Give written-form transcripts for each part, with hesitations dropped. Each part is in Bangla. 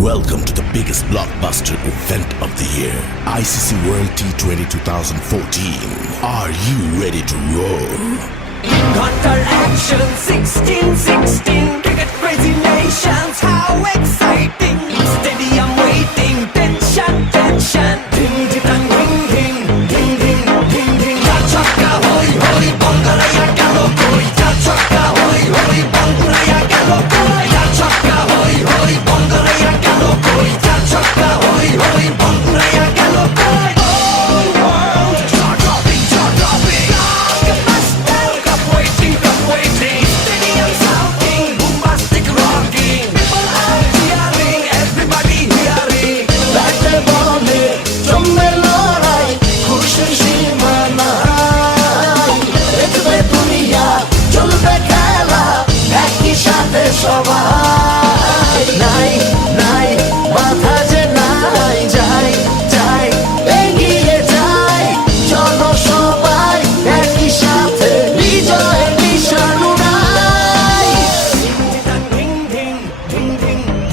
Welcome to the biggest blockbuster event of the year, ICC World T20 2014. Are you ready to roll? Counter action 16-16, cricket crazy nations, how exciting! Stadium waiting, tension, tension. Ding ding ding ding ding ding ding ding. Char chakka hoi hoi, banguraya gelo koi. Char chakka hoi hoi, banguraya gelo koi. Char chakka hoi hoi, banguraya gelo koi. Char chakka hoi hoi, banguraya gelo koi. All world jaw dropping, jaw dropping. Cup waiting, stadium shouting, bombastic rocking. People are cheering, everybody hearing. ব্যাটে বলে জমবে লড়াই, খুশির সীমা নাই। দেখবে দুনিয়া, চলবে খেলা, একই সাথে সবাই। নাই নাই মাথা যে নাই, যাই যাই এগিয়ে যাই। চলো সবাই একই সাথে, বিজয়ের নিশান উড়াই। Ding ding ding ding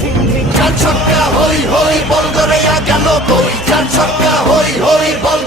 ding ding. চার ছক্কা হই হই, বল গড়াইয়া গেল কই। চার ছক্কা হই হই, বল